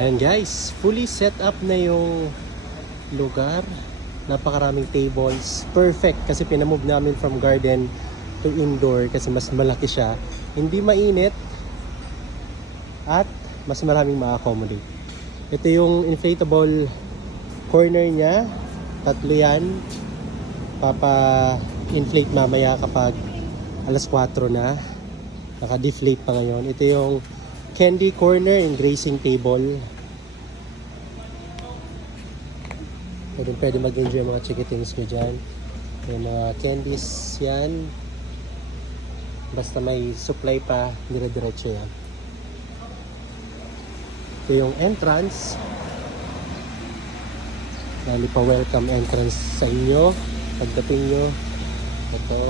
And guys, fully set up na yung lugar. Napakaraming tables. Perfect kasi pinamove namin from garden to indoor kasi mas malaki siya. Hindi mainit at mas maraming ma-accommodate. Ito yung inflatable corner niya. Tatlo yan. Papa-inflate mamaya kapag alas 4 na. Naka-deflate pa ngayon. Ito yung candy corner and grazing table. Pwede mag-enjoy mga chikitings nyo dyan. May mga candies yan. Basta may supply pa, dire-diretso yan. Ito yung entrance. Dali pa welcome entrance sa inyo. Pagdating nyo. Ito.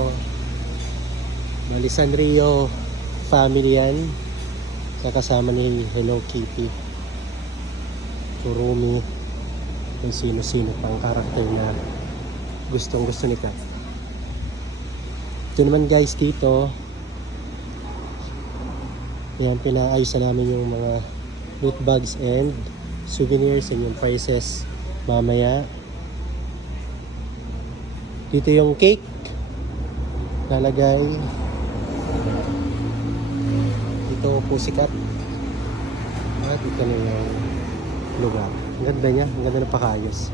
Bali Sanrio family yan. Kasama ni Hello Kitty. Kurumi. Kung sino-sino pang karakter na gustong gusto ni Kat. Ito naman guys dito. Ayan, pinaayos na namin yung mga loot bags and souvenirs and yung prices mamaya. Dito yung cake lalagay. Dito po si Kat. At ito na yung lugar. Ang ganda niya, ang ganda ng pakayos.